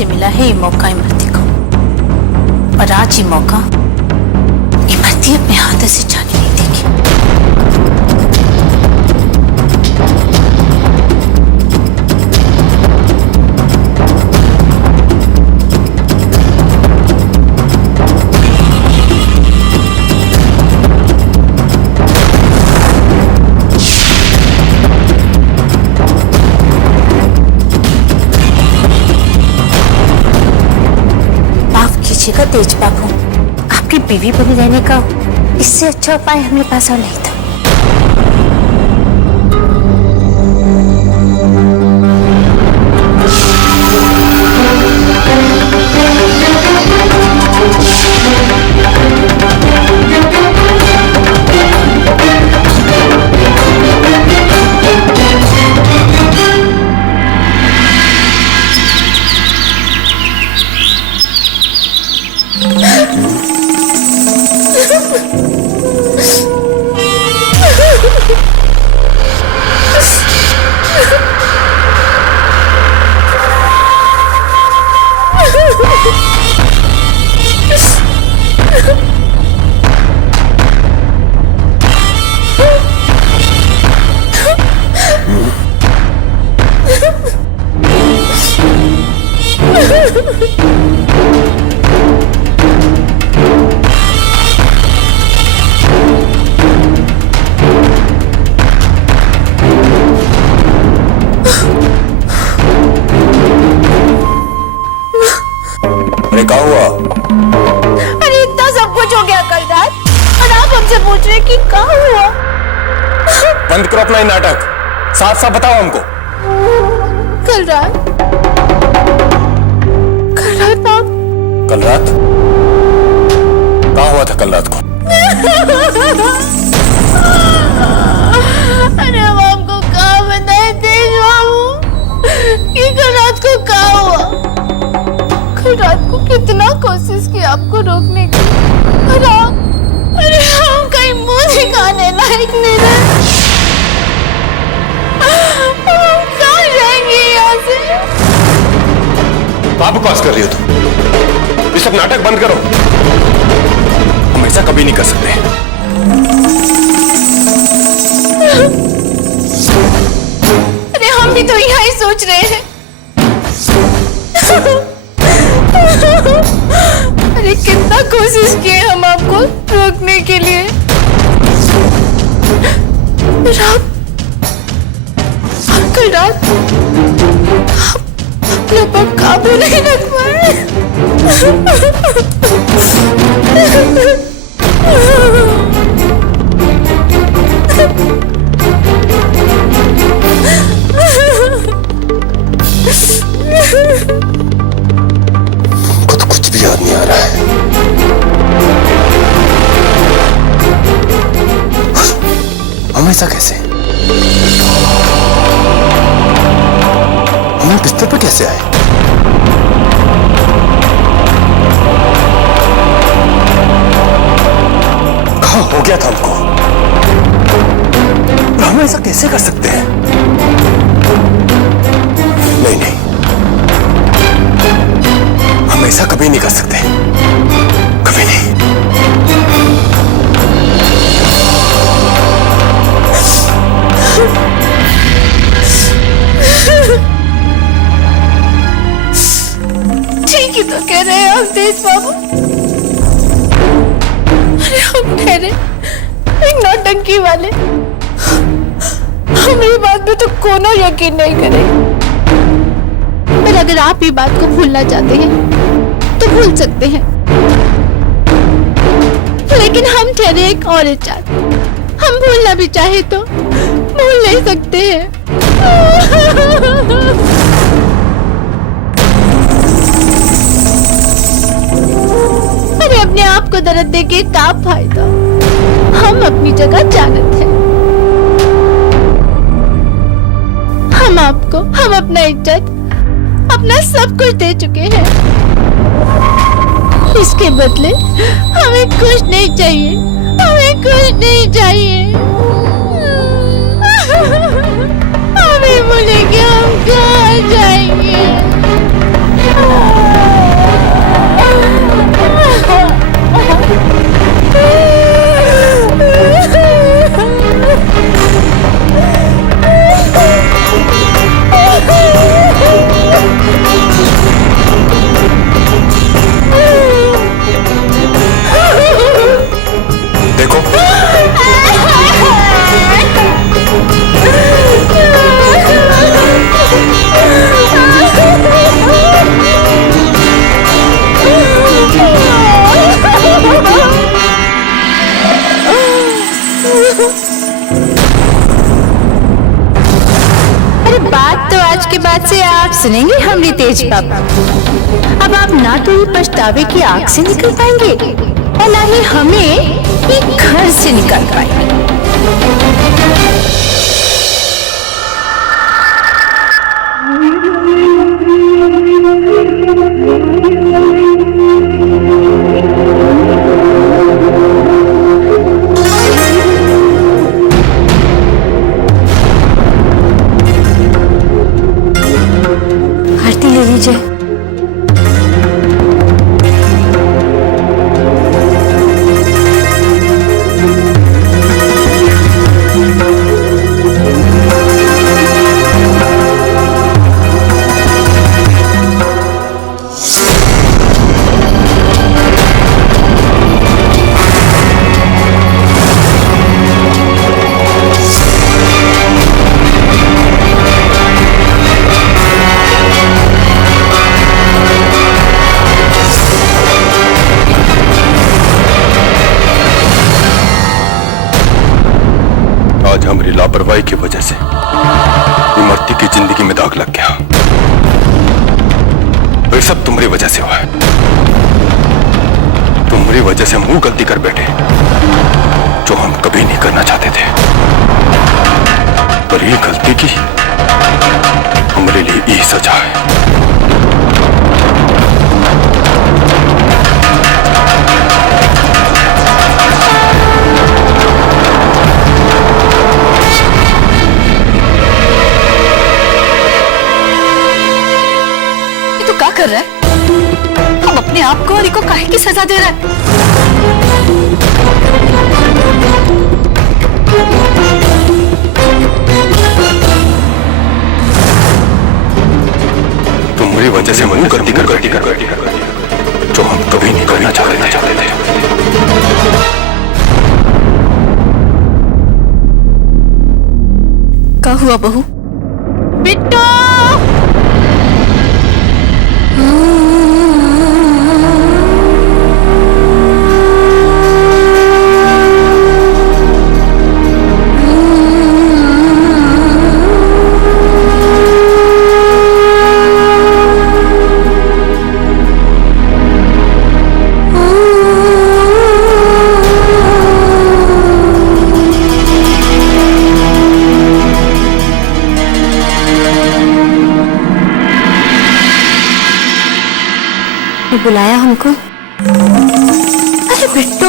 से मिला है ये मौका इमरती को, और आज ये मौका इमरती अपने हाथों से जाने नहीं देगी। का तेज बाबू, आपकी बीवी बनी रहने का इससे अच्छा उपाय हमारे पास और नहीं था। क्या हुआ? अरे इतना सब कुछ हो गया कल रात, और आप हमसे पूछ रहे कि क्या हुआ? बंद करो अपना ये नाटक, साफ साफ बताओ हमको। कल रात आप कल रात क्या हुआ था? कल रात को अरे हम आपको क्या बताए तेज बाबू कि कल रात को क्या हुआ? कल रात को कितना कोशिश की आपको रोकने की, और अरे हम कहीं मुंह दिखाने लायक नहीं रहे। हम कहाँ जाएंगे यहाँ से? बाबू पास कर रही हो तुम? ये सब नाटक बंद करो, हम ऐसा कभी नहीं कर सकते। अरे हम भी तो यहाँ ही सोच रहे हैं। अरे कितना कोशिश किए हम आपको रोकने के लिए, आप कल रात अपने पर काबू नहीं रख पाए। याद नहीं आ रहा है। हमेशा कैसे? हम बिस्तर पर कैसे आए? कहाँ हो गया था हमको? हम ऐसा कैसे कर सकते हैं? नहीं नहीं, हम ऐसा कभी नहीं कर सकते, कभी नहीं। ठीक ही तो कह रहे हैं आप तेज बाबू। अरे हम ठहरे एक नौटंकी वाले, हमारी बात में तो कोनो यकीन नहीं करे। पर अगर आप ये बात को भूलना चाहते हैं तो भूल सकते हैं, लेकिन हम ठहरे एक और इजाजत, हम भूलना भी चाहे तो भूल नहीं सकते हैं। अरे अपने आप को दर्द देके क्या फायदा? हम अपनी जगह जानते हैं। हम आपको, हम अपना इज्जत, अपना सब कुछ दे चुके हैं। इसके बदले हमें कुछ नहीं चाहिए, हमें कुछ नहीं चाहिए। हमें बोलेंगे हम कहाँ जाएंगे? अरे बात तो आज के बाद से आप सुनेंगे हमरी तेज पापा। अब आप ना तो ये पछतावे की आग से निकल पाएंगे और ना ही हमें ये घर से निकाल पाएंगे। आरती ले लीजिए। आज हमारी लापरवाही की वजह से इमरती की जिंदगी में दाग लग गया। ये सब तुम्हारी वजह से हुआ है। तुम्हारी वजह से हम वो गलती कर बैठे जो हम कभी नहीं करना चाहते थे। पर ये गलती की हमारे लिए ये सजा है। क्या कर रहा है? हम अपने आप को और इको काहे की सजा दे रहा है? तुम्हारी वजह से हम गलती कर जो हम कभी नहीं करना चाहते थे। क्या हुआ बहू? बिट्टू! बुलाया हमको? अरे बिट्टू,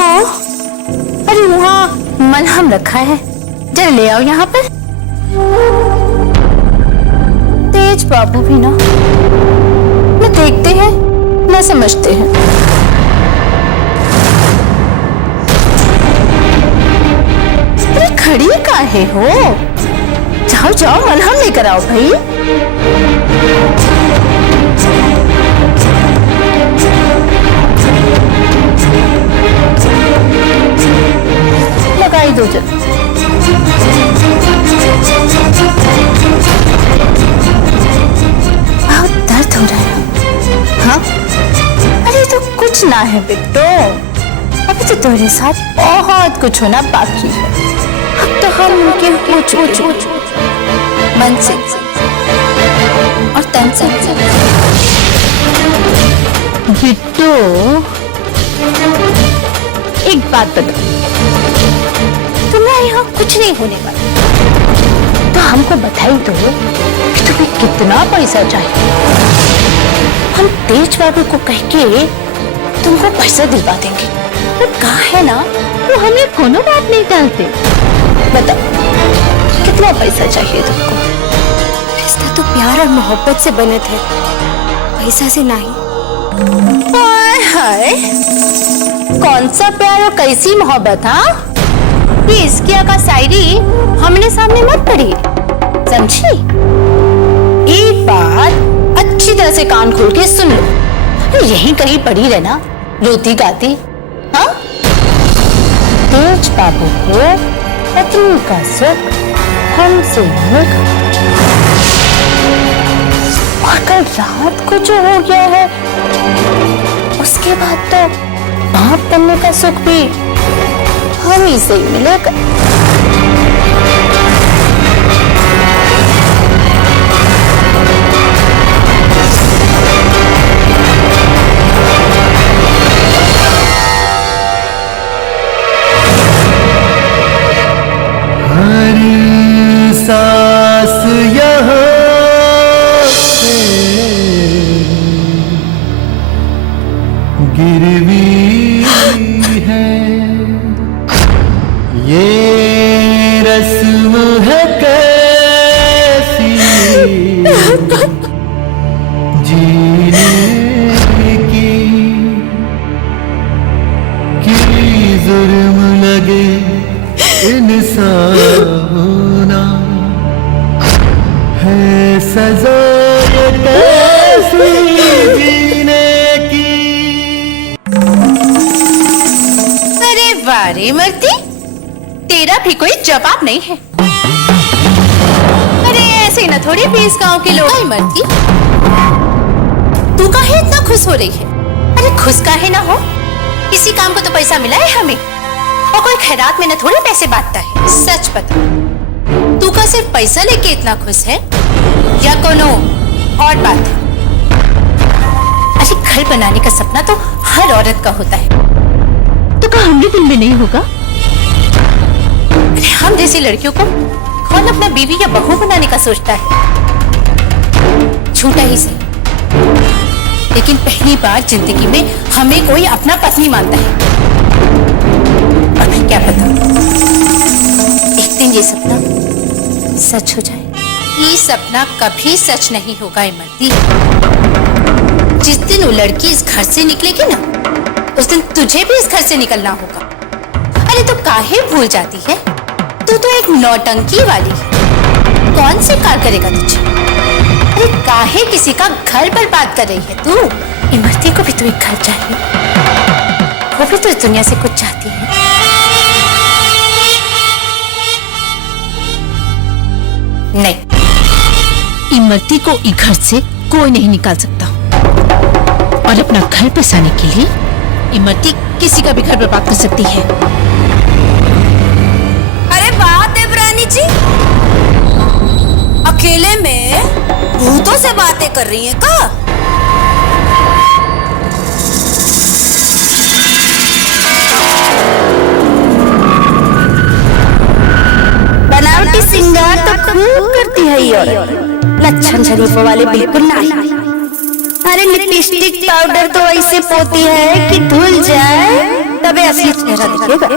अरे वहाँ मलहम रखा है, जरा ले आओ यहाँ पर। तेज बाबू भी ना देखते हैं न समझते हैं। अरे खड़ी काहे हो? जाओ जाओ मलहम लेकर आओ भाई। लगाई दो जब। बहुत दर्द हो रहा है। हाँ? अरे तो कुछ ना है बिट्टू, अभी तो तुम्हारे साथ बहुत कुछ होना बाकी है। अब तो हम उनके हो चुके मन से और तन से। बिट्टू एक बात बता, तुम्हें यहाँ कुछ नहीं होने वाला, तो हमको बताई दो कि तुम्हें कितना पैसा चाहिए। हम तेज बाबू को कह के तुमको पैसा दिलवा देंगे। वो कहा है ना, वो हमें कोनो बात नहीं टालते। बताओ कितना पैसा चाहिए तुमको? रिश्ता तो प्यार और मोहब्बत से बने थे, पैसा से नहीं। हाय, कौन सा प्यार और कैसी मोहब्बत? हाँ, ये इसकी का शायरी हमने सामने मत पढ़ी, समझी? एक बात अच्छी तरह से कान खोल के सुन लो, यहीं कहीं पड़ी रहना रोती गाती। हाँ, तेज बाबू को पत्नी का सुख हमसे मिलकर, और कल रात को जो हो गया है उसके बाद तो बाप बनने का सुख भी हम ही से ही मिलेगा। सांस यहाँ गिरवी है, ये रस्म है कैसी जीने की, कि जुर्म लगे इंसान होना है सजा ये कैसी जीने की। अरे वारे मर्दी, तेरा भी कोई जवाब नहीं है। अरे ऐसे ही ना थोड़ी भी इस गांव के लोग। मर्दी, तू काहे इतना खुश हो रही है? अरे खुश काहे ना हो, इसी काम को तो पैसा मिला है हमें, और कोई खैरात में न थोड़े पैसे बांटता है। सच बता, तू का सिर्फ पैसा लेके इतना खुश है या कोनो और बात है? अरे घर बनाने का सपना तो हर औरत का होता है, तो क्या हमरे दिल में नहीं होगा? अरे हम जैसी लड़कियों को कौन अपना बीवी या बहू बनाने का सोचता है? झूठा ही सही, लेकिन पहली बार जिंदगी में हमें कोई अपना पत्नी मानता है। क्या पता एक दिन ये सपना सच हो जाए। ये सपना कभी सच नहीं होगा इमरती। जिस दिन वो लड़की इस घर से निकलेगी ना, उस दिन तुझे भी इस घर से निकलना होगा। अरे तो काहे भूल जाती है, तू तो एक नौटंकी वाली है। कौन स्वीकार करेगा तुझे? अरे काहे किसी का घर बर्बाद कर रही है तू? इमरती को भी तो एक घर चाहिए, वो भी तो इस दुनिया से कुछ चाहती है। नहीं, इमरती को इस घर से कोई नहीं निकाल सकता, और अपना घर बसाने के लिए इमरती किसी का भी घर बर्बाद कर सकती है। अरे वाह देवरानी जी, अकेले में भूतों से बातें कर रही हैं का? बनावटी सिंगार तो खूब करती है ये औरत, लच्छन शरीफों वाले बिल्कुल नहीं। अरे लिपस्टिक पाउडर तो ऐसे पोती है कि धुल जाए तबे असली चेहरा दिखेगा।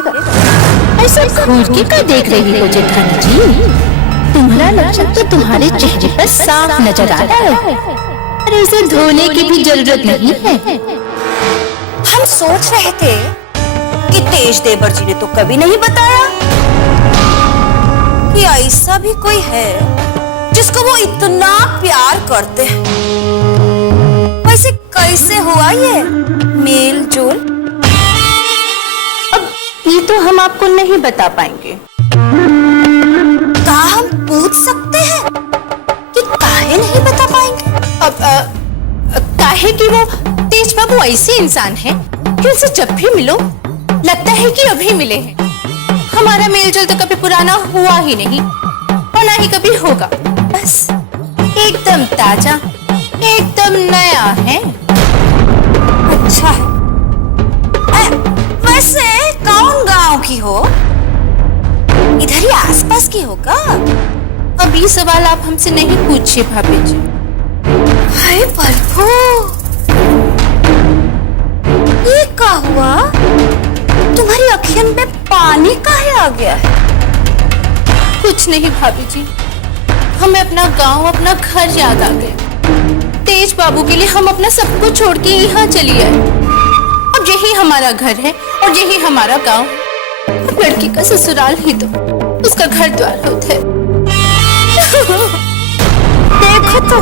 ऐसे घूर के क्या देख रही हो जेठानी जी? तुम्हारा लक्षण तो तुम्हारे चेहरे पर साफ नजर आ रहा है। अरे इसे धोने की भी जरूरत नहीं है। हम सोच रहे थे कि तेज देवर जी ने तो कभी नहीं बताया कि ऐसा भी कोई है जिसको वो इतना प्यार करते हैं। वैसे कैसे हुआ ये मेल जोल? अब ये तो हम आपको नहीं बता पाएंगे। क्या हम पूछ सकते हैं कि काहे नहीं बता पाएंगे? अब काहे कि वो तेज बाबू ऐसे इंसान है कि उनसे जब भी मिलो लगता है कि अभी मिले हैं। हमारा मेलजोल तो कभी पुराना हुआ ही नहीं और ना ही कभी होगा। बस एकदम ताजा, एकदम नया है। अच्छा है। वैसे कौन गांव की हो? इधर ही आसपास की होगा? अब ये सवाल आप हमसे नहीं पूछिए भाभी जी। हाय प्रभु, ये क्या हुआ? तुम्हारी अखियन में पानी काहे आ गया है? कुछ नहीं भाभी जी, हमें अपना गांव, अपना घर याद आ गया। तेज बाबू के लिए हम अपना सब कुछ छोड़ के यहाँ चली आए। अब यही हमारा घर है और यही हमारा गांव। लड़की का ससुराल ही तो उसका घर द्वार होता है। देखो तो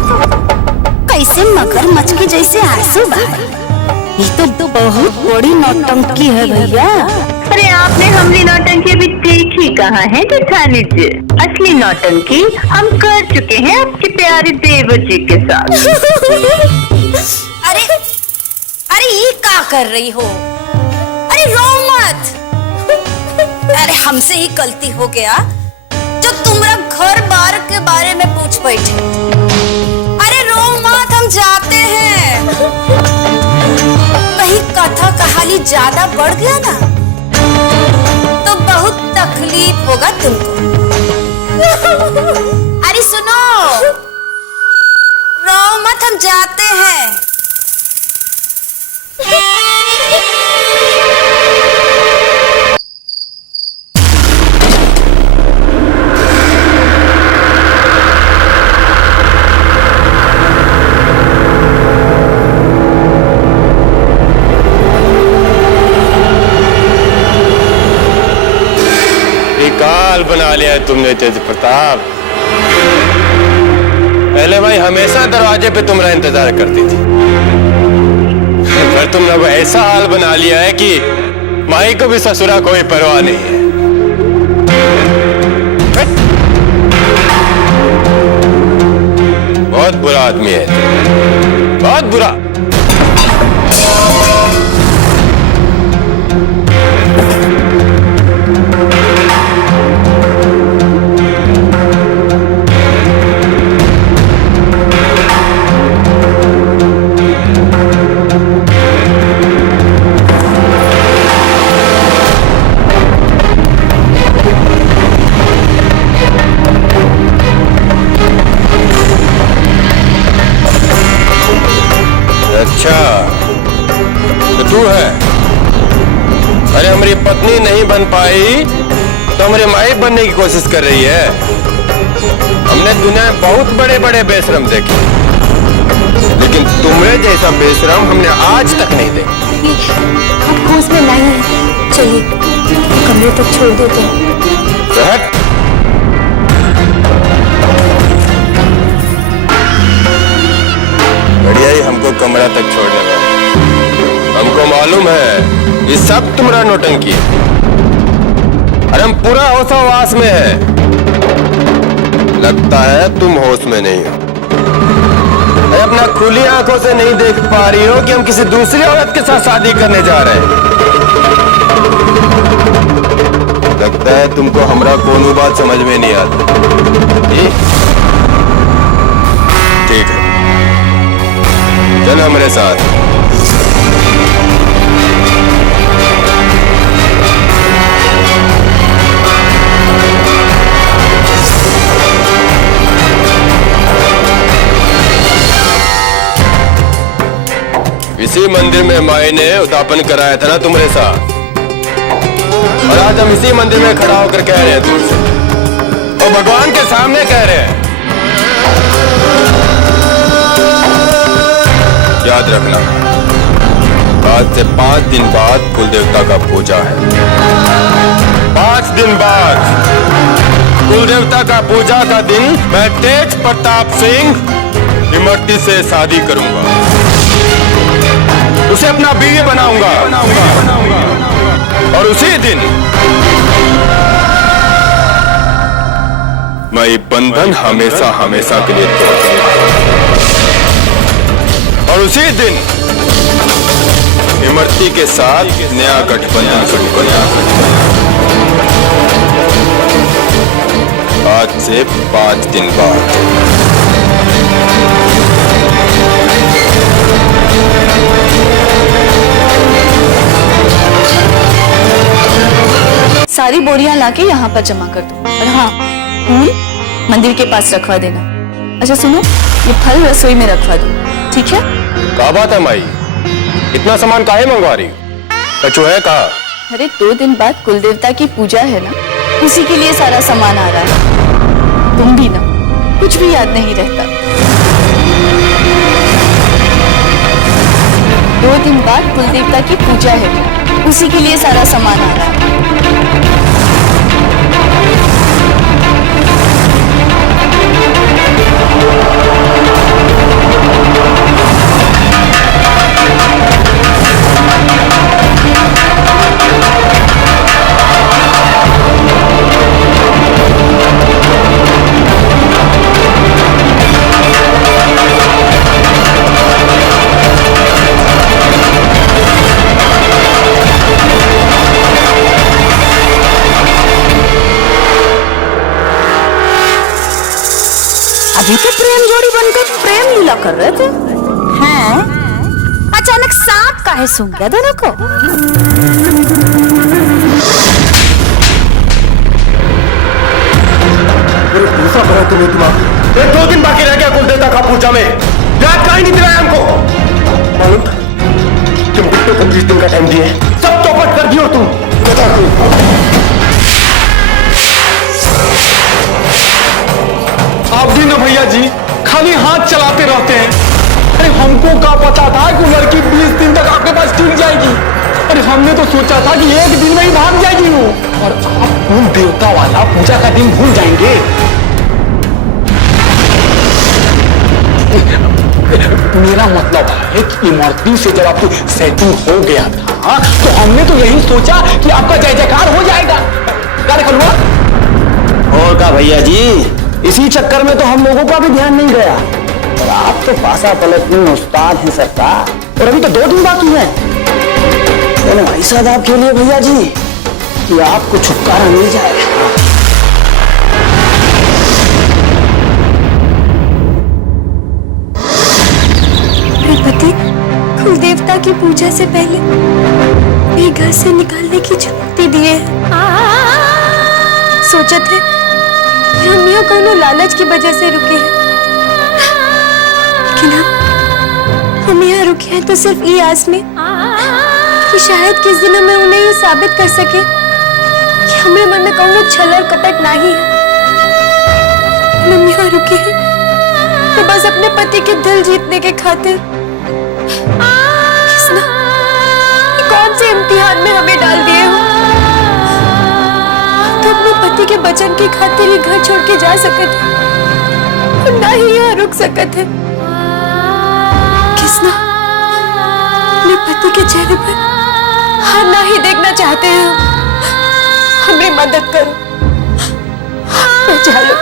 कैसे मगरमच्छ के जैसे आंसू बहाए। ये तो बहुत बड़ी नौटंकी है भैया। अरे आपने हमने नौटंकी अभी देखी कहाँ है जेठानी जी? असली नौटंकी हम कर चुके हैं आपके प्यारे देवर जी के साथ। अरे अरे ये क्या कर रही हो? अरे रो मत। हमसे ही गलती हो गया जो तुम्हारा घर बार के बारे में पूछ बैठे। अरे रो मत, हम जाते हैं। कहीं कथा कहानी ज्यादा बढ़ गया ना तो बहुत तकलीफ होगा तुमको। अरे सुनो, रो मत, हम जाते हैं। काल बना लिया है तुमने तेज प्रताप। पहले भाई हमेशा दरवाजे पे तुम्हारा इंतजार करती थी, पर तुमने अब ऐसा हाल बना लिया है कि माई को भी ससुरा कोई परवाह नहीं है। बहुत बुरा आदमी है, बहुत बुरा। अच्छा तो तू है? अरे हमारी पत्नी नहीं बन पाई तो हमारी माई बनने की कोशिश कर रही है। हमने दुनिया में बहुत बड़े बड़े बेशरम देखे, लेकिन तुम्हारे जैसा बेशरम हमने आज तक नहीं देखा। हम होश में नहीं है, चलिए कमरे तक छोड़ देते हैं। बढ़िया ही हमको कमरा तक छोड़ने वाला। हमको मालूम है ये सब तुम्हारा नौटंकी है, अरे हम पूरा होशावास में है। लगता है तुम होश में नहीं हो। अरे अपना खुली आंखों से नहीं देख पा रही हो कि हम किसी दूसरी औरत के साथ शादी करने जा रहे हैं। लगता है तुमको हमारा कोनो बात समझ में नहीं आता। ठीक है, चलो मेरे साथ। इसी मंदिर में माई ने उतापन कराया था ना तुम्हारे साथ, और आज हम इसी मंदिर में खड़ा होकर कह रहे हैं तुमसे, और भगवान के सामने कह रहे हैं। याद रखना, आज से 5 दिन बाद कुल देवता का पूजा है। 5 दिन बाद कुल देवता का पूजा का दिन मैं तेज प्रताप सिंह इमरती से शादी करूंगा, उसे अपना बीवी बनाऊंगा, और उसी दिन मैं ये बंधन हमेशा हमेशा के लिए तोड़ दूंगा, और उसी दिन इमरती के साथ नया गठबंधन शुरू करूंगा। आज से 5 दिन बाद। सारी बोरियां लाके यहाँ पर जमा कर दो, और हाँ मंदिर के पास रखवा देना। अच्छा सुनो, ये फल रसोई में रखवा दो, ठीक है? क्या बात है माई, इतना सामान काहे मंगवा रही? कछु है कहा? अरे 2 दिन बाद कुल देवता की पूजा है ना, उसी के लिए सारा सामान आ रहा है। तुम भी ना, कुछ भी याद नहीं रहता। 2 दिन बाद कुल देवता की पूजा है, उसी के लिए सारा सामान आ रहा है। अभी तो प्रेम जोड़ी बनकर प्रेम लीला कर रहे थे हैं, अचानक सांप काहे सूंघ गया दोनों को? दूसरा करो तुम्हें दिमाग। 2 दिन बाकी रह गया कुलदेवता का पूजा में, याद का ही नहीं दिलाया हमको। मालूम था तुम बिट्टू को 20 दिन का टाइम दिए, सब चौपट कर दियो तुम। बता आप भी ना भैया जी खाली हाथ चलाते रहते हैं। अरे हमको क्या पता था कि लड़की 20 दिन तक आपके पास टिक जाएगी। अरे हमने तो सोचा था कि 1 दिन में ही भाग जाएगी वो, और आप कुल देवता वाला पूजा का दिन भूल जाएंगे। मेरा मतलब है कि इमरती से जब आपकी सेटिंग हो गया था तो हमने तो यही सोचा कि आपका जय जयकार हो जाएगा। और का भैया जी, इसी चक्कर में तो हम लोगों का भी ध्यान नहीं गया, और आप तो पासा पलटने में उस्ताद हैं सरकार। और अभी तो 2 दिन बाकी है। मैंने भाई साहब आपके लिए भैया जी कि आपको छुटकारा मिल जाएगा। पति कुल देवता की पूजा से पहले ये घर से निकालने की चुनौती दिए। सोचा थे कि हम यहाँ कोनो लालच की वजह से रुके हैं, लेकिन हम यहाँ रुके हैं तो सिर्फ ये आस में कि शायद किस दिन हमें उन्हें ये साबित कर सके कि हमारे मन में कोनो छल और कपट नहीं है। हम यहाँ रुके हैं तो बस अपने पति के दिल जीतने के खातिर। किसना ये कौन से इम्तिहान में हमें डाल दिए हो? तो अपने पति के वचन की खातिर ही घर छोड़ के जा सकते थे, ना ही यहाँ रुक सकते थे। किसना अपने पति के चेहरे पर हार ना ही देखना चाहते हैं। हमारी मदद करो, बचा लो,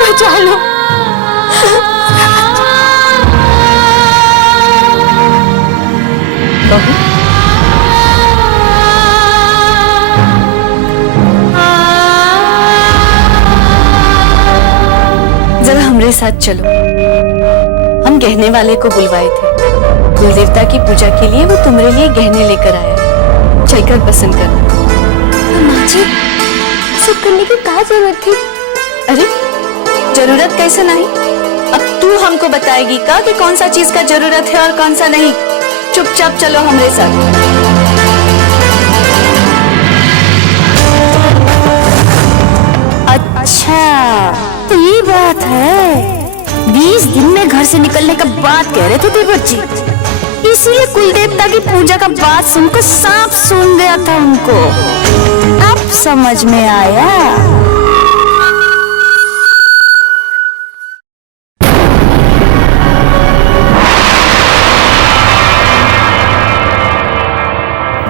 बचा लो। जरा हमरे साथ चलो। हम गहने वाले को बुलवाए थे, कुल देवता की पूजा के लिए। वो तुम्हारे लिए गहने लेकर आया है, चलकर पसंद करना। माँ जी, सब करने की क्या जरूरत थी? अरे जरूरत कैसे नहीं? अब तू हमको बताएगी का कि कौन सा चीज का जरूरत है और कौन सा नहीं। चुपचाप चलो हमरे साथ। अच्छा तो ये बात है, 20 दिन में घर से निकलने का बात कह रहे थे देवर जी, इसीलिए कुल देवता की पूजा का बात सुनकर सांप सूंघ गया था उनको। अब समझ में आया।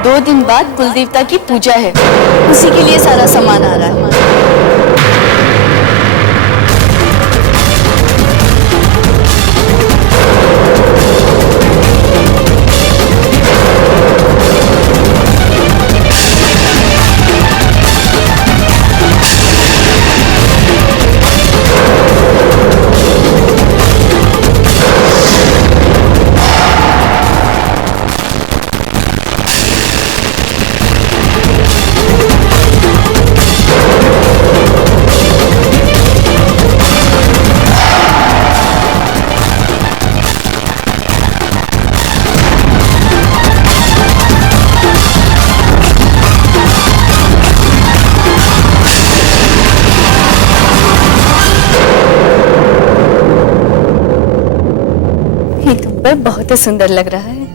दो दिन बाद कुल देवता की पूजा है, उसी के लिए सारा सामान आ रहा है। बहुत ही सुंदर लग रहा है।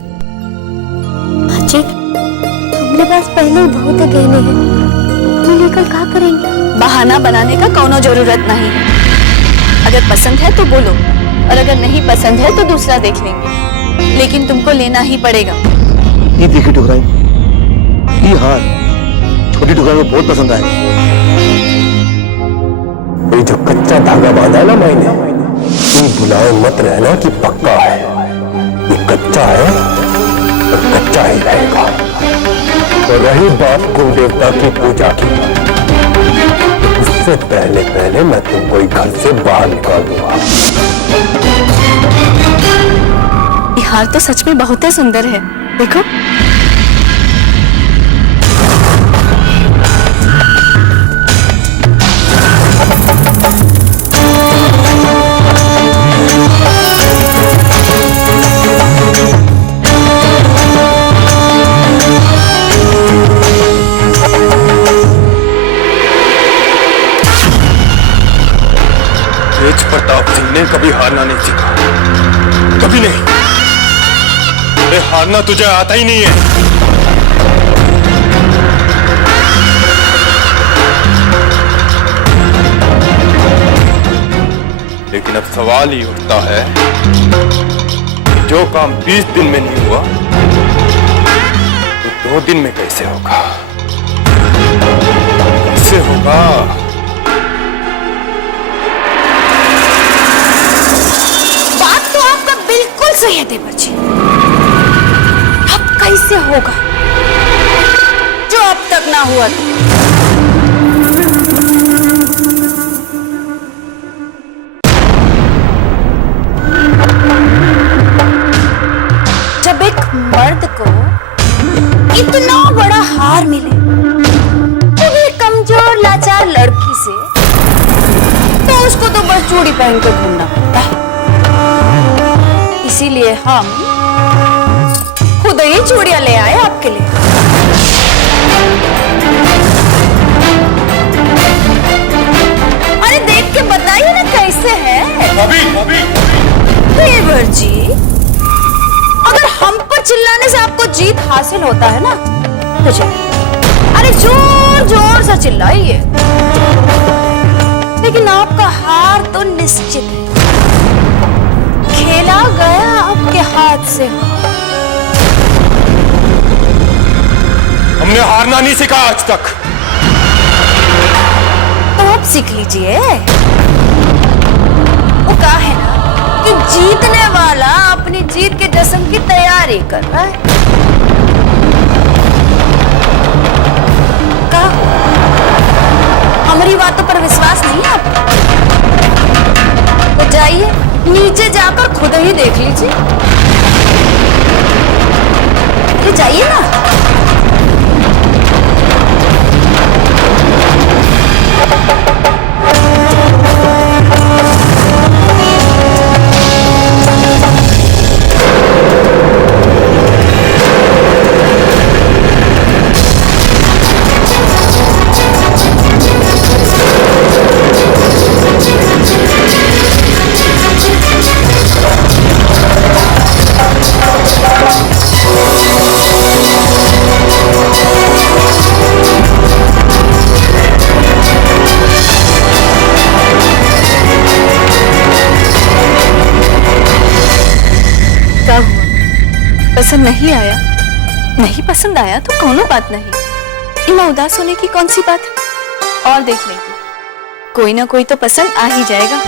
जी, हमारे पास पहले ही बहुत गहने हैं, तो लेकर क्या करेंगे? बहाना बनाने का कोनो जरूरत नहीं है। अगर पसंद है तो बोलो, और अगर नहीं पसंद है तो दूसरा देख लेंगे, लेकिन तुमको लेना ही पड़ेगा। ये देखिए ठुकराई, ये हार छोटी ठुकराई को बहुत पसंद आया। ये जो कच्चा धागा बांधा है ना मैंने, ये बुलाए मत रहना कि पक्का है। ये कच्चा है और कच्चा ही रहेगा। और रही बात कुल देवता की पूजा की, सबसे पहले मैं तुमको ही घर से बाहर निकाल दूंगा। ये हार तो सच में बहुत ही सुंदर है, देखो। तेज प्रताप सिंह ने कभी हारना नहीं सीखा, कभी नहीं। अरे हारना तुझे आता ही नहीं है। लेकिन अब सवाल ही उठता है कि जो काम 20 दिन में नहीं हुआ तो 2 दिन में कैसे होगा? कैसे होगा? बात तो आपका बिल्कुल सही है देवर जी। अब कैसे होगा जो अब तक ना हुआ था? जब एक मर्द को इतना बड़ा हार मिले तो भी कमजोर लाचार लड़की से, तो उसको तो बस चूड़ी पहन कर घूमना पड़ता है। इसीलिए हम खुद ही चूड़ियां ले आए आपके लिए। अरे देख के बताइए ना कैसे है देवर जी। अगर हम पर चिल्लाने से आपको जीत हासिल होता है ना तो चलिए, अरे जोर जोर से चिल्लाइए। लेकिन आपका हार तो निश्चित है, खेला गया आपके हाथ से। हमने हारना नहीं सीखा आज तक। तो अब सीख लीजिए। वो कहा है ना कि जीतने वाला अपनी जीत के जश्न की तैयारी कर रहा है। कहा हमारी बातों पर विश्वास नहीं है आपको? तो जाइए नीचे जाकर खुद ही देख लीजिए। तो जाइए ना। क्या हुआ? पसंद नहीं आया? नहीं पसंद आया तो कोनो बात नहीं। इमा उदास होने की कौन सी बात है? और देख लेंगे, कोई ना कोई तो पसंद आ ही जाएगा।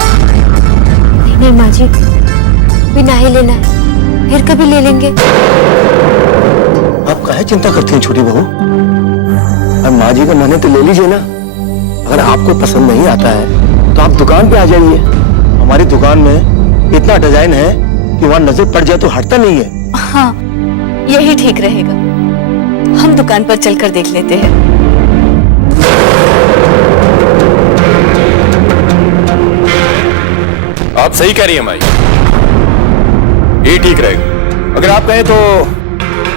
नहीं माँ जी, बिना ही लेना है, फिर कभी ले लेंगे। आप काहे चिंता करती हैं छोटी बहू? अब माँ जी का मन है तो ले लीजिए ना। अगर आपको पसंद नहीं आता है तो आप दुकान पे आ जाइए। हमारी दुकान में इतना डिजाइन है कि वहाँ नजर पड़ जाए तो हटता नहीं है। हाँ, यही ठीक रहेगा। हम दुकान पर चलकर देख लेते हैं। आप सही कह रही हैं माई, ये ठीक रहेगा। अगर आप कहें तो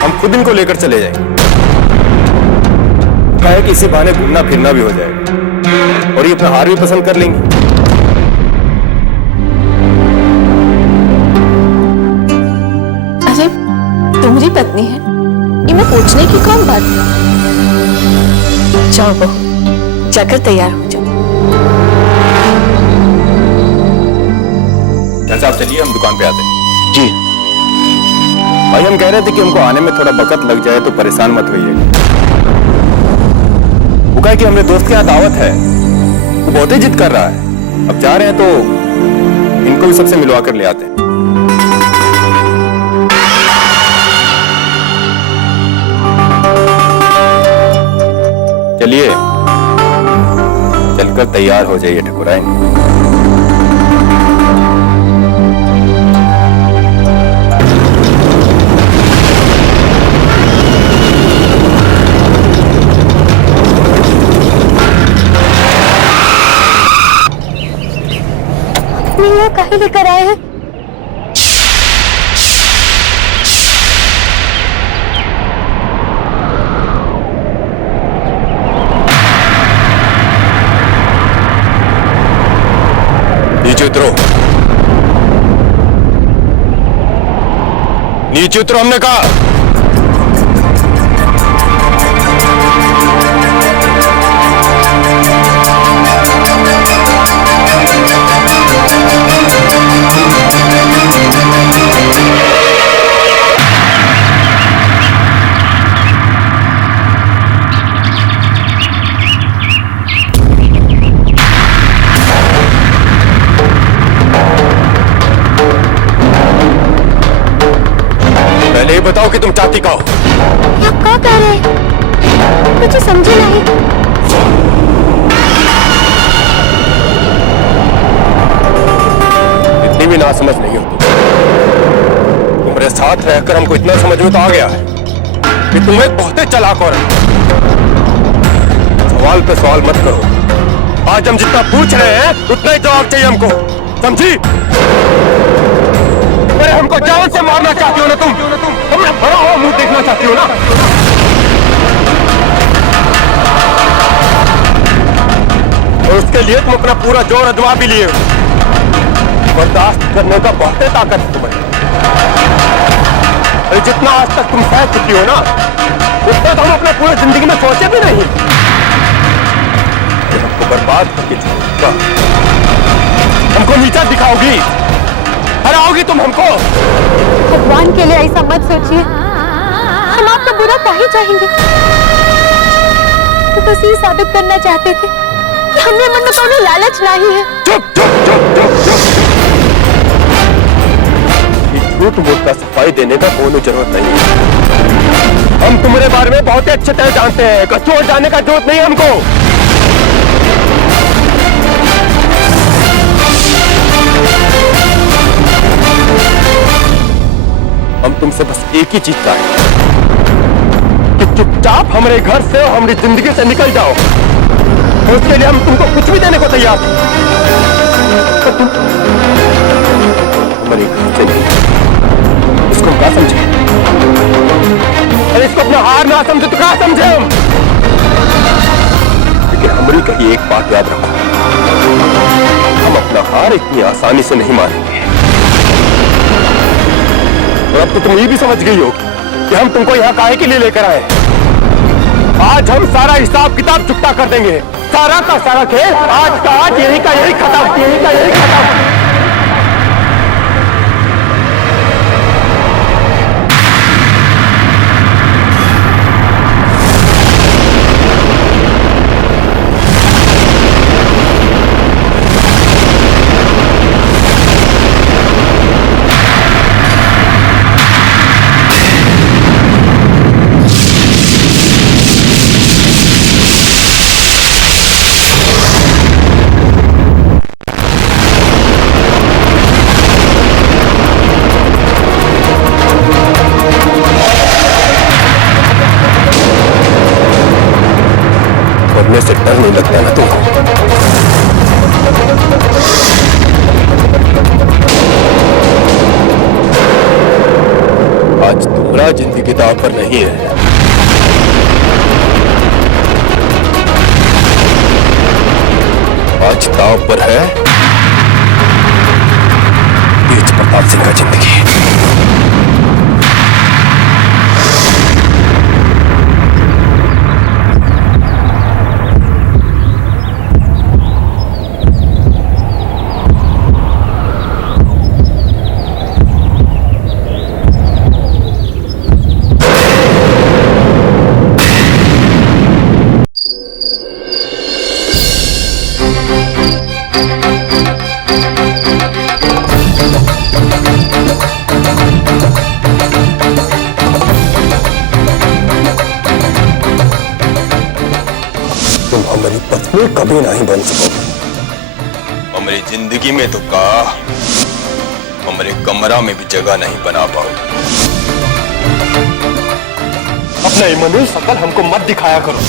हम खुद इनको लेकर चले जाएंगे। कहे कि इसी बहाने घूमना फिरना भी हो जाएगा और ये अपना हार भी पसंद कर लेंगे। अरे तुम्हारी पत्नी है, इन्हें पूछने की कौन बात है? जाओ बहू, जाकर तैयार हो जाओ। साहब चलिए, हम दुकान पे आते हैं। जी भाई, हम कह रहे थे कि हमको आने में थोड़ा वक्त लग जाए तो परेशान मत होइए। वो कहे कि हमने दोस्त के यहाँ दावत है, वो बहुत ही जिद कर रहा है। अब जा रहे हैं तो इनको भी सबसे मिलवा कर ले आते हैं। चलिए चलकर तैयार हो जाइए ठकुराइन। यहाँ काहे लेकर आए हैं? नीचे उतरो, नीचे उतरो हमने कहा। पहले ही बताओ कि तुम चाहती का हो। आप क्या कह रहे हैं? मुझे समझे नहीं। इतनी भी ना समझ नहीं हो तुम्हारे साथ रहकर हमको इतना समझ में तो आ गया है कि तुम एक बहुत ही चालाक औरत हो। सवाल पे सवाल मत करो। आज हम जितना पूछ रहे हैं उतना ही जवाब चाहिए हमको, समझी? अरे हमको जान से मारना चाहती हो ना तुम? हमने बड़ा हुआ मुंह देखना चाहती हो ना? और उसके लिए तुम अपना पूरा जोर अजमा भी लिए हो। बर्दाश्त करने का बहुत ताकत है तुम्हें। अरे जितना आज तक तुम सह चुकी हो ना, उतना तो हम अपने पूरी जिंदगी में सोचे भी नहीं। हमको बर्बाद करके छोड़ेगा, हमको नीचा दिखाओगी, हराओगी तुम हमको। भगवान के लिए ऐसा मत सोचिए, हम आपका बुरा काहे चाहेंगे? तो बस ये साबित करना चाहते थे कि हमने मन में कोई लालच नहीं है। चुप चुप चुप चुप चुप। ये झूठ मूठ का सफाई देने का कोई जरूरत नहीं है। हम तुम्हारे बारे में बहुत ही अच्छे तरह जानते हैं, कचोट जाने का जरूरत नहीं है हमको। हम तुमसे बस एक ही चीज चाहते हैं कि चुपचाप हमारे घर से और हमारी जिंदगी से निकल जाओ। और उसके लिए हम तुमको कुछ भी देने को तैयार हैं। तो तुम हमारे घर से नहीं, इसको क्या समझे? अरे इसको अपना हार ना समझे तो क्या समझे हम? लेकिन हमारी कहीं एक बात याद रखो, हम अपना हार इतनी आसानी से नहीं मानेंगे। और अब तो तुम ये भी समझ गई हो कि हम तुमको यहाँ काहे के लिए लेकर आए। आज हम सारा हिसाब किताब चुकता कर देंगे। सारा का सारा खेल आज का आज, यही का यही खत्म, यही का यही खत्म। मरने से डर नहीं लगता ना तुमको? आज तुम्हारा जिंदगी दांव पर नहीं है। आज दांव पर है तेज प्रताप सिंह का जिंदगी। तुम हमारी पत्नी कभी नहीं बन सकोगे। हमारी जिंदगी में तो का हमारे कमरा में भी जगह नहीं बना पाओगे। अपना ये मनुष्य शकल हमको मत दिखाया करो।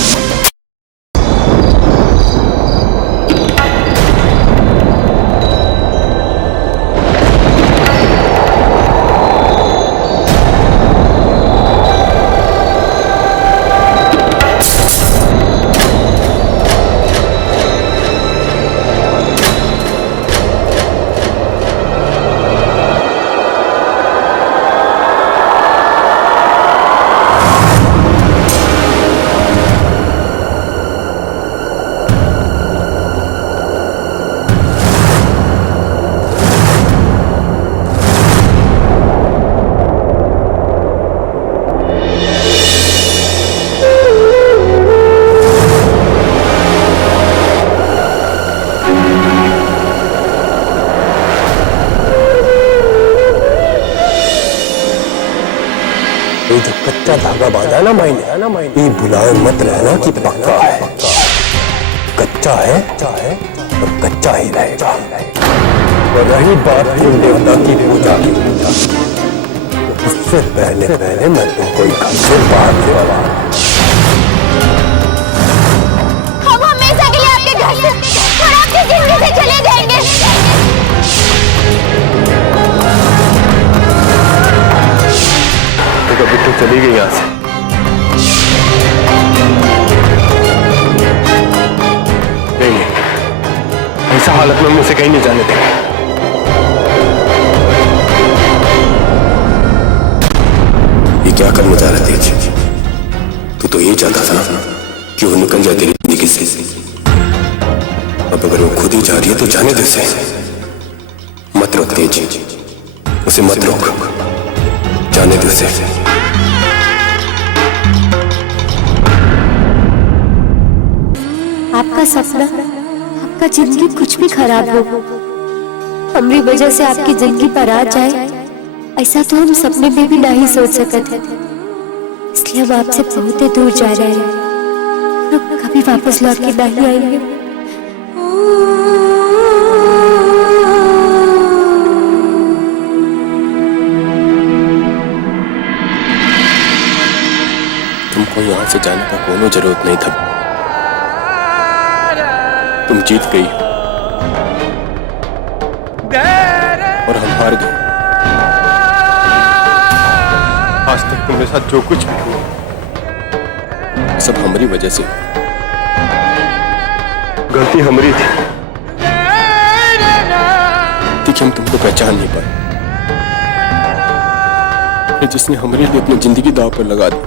ये जो कच्चा धागा बांधा ना मायने, ये भुलाए मत रहना कि पक्का है। कच्चा है तो कच्चा ही रहेगा। और रही बात कुल देवता की पूजा की, उससे पहले मैं तुमको घर से बाहर निकाला। हम हमेशा के लिए आपके घर से और आपकी जिंदगी से चले जाएंगे। तो बिट्टू चली गई यहाँ से। नहीं, ऐसा हालत में हम उसे कहीं नहीं जाने देंगे। ये क्या करने जा रहे थे? तू तो ये चाहता था कि वो निकल जाए तेरी जिंदगी से। अब अगर वो खुद ही जा रही है तो जाने दे उसे। मत रोक तेज, उसे मत रोक, जाने दे उसे। आपका सपना, आपका जिंदगी कुछ भी खराब हो, हमारी वजह से आपकी जिंदगी पर आ जाए, ऐसा तो हम सपने में भी नहीं सोच सकते थे। इसलिए हम आपसे बहुत ही दूर जा रहे हैं, हम कभी वापस लौट के नहीं आएंगे। तुमको यहाँ से जाने का कोनो जरूरत नहीं था। तुम जीत गई और हम हार गए। आज तक तुम्हारे साथ जो कुछ भी हुआ सब हमारी वजह से। गलती हमारी थी कि हम तुमको पहचान नहीं पाए। जिसने हमारे लिए अपनी जिंदगी दांव पर लगा दी,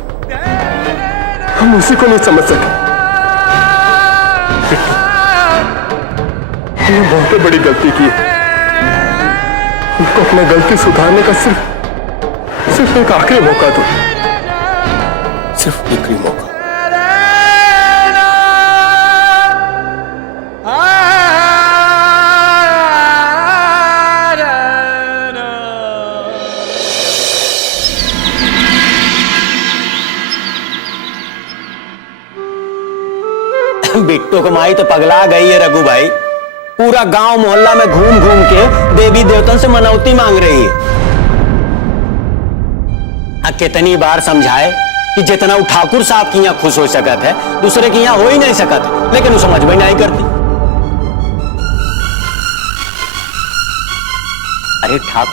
हम उसी को नहीं समझ सके। हमने बहुत बड़ी गलती की है। उनको अपना गलती सुधारने का सिर्फ एक आखिरी मौका दो, सिर्फ एक ही मौका। बिट्टू कमाई तो पगला गई है रघु भाई। पूरा गांव मोहल्ला में घूम घूम के देवी देवतों से मनौती मांग रही है। कितनी बार समझाए कि जितना वो ठाकुर साहब की यहाँ खुश हो सकत है, दूसरे की यहाँ हो ही नहीं सकत, लेकिन वो समझ में नहीं करती। अरे ठाकुर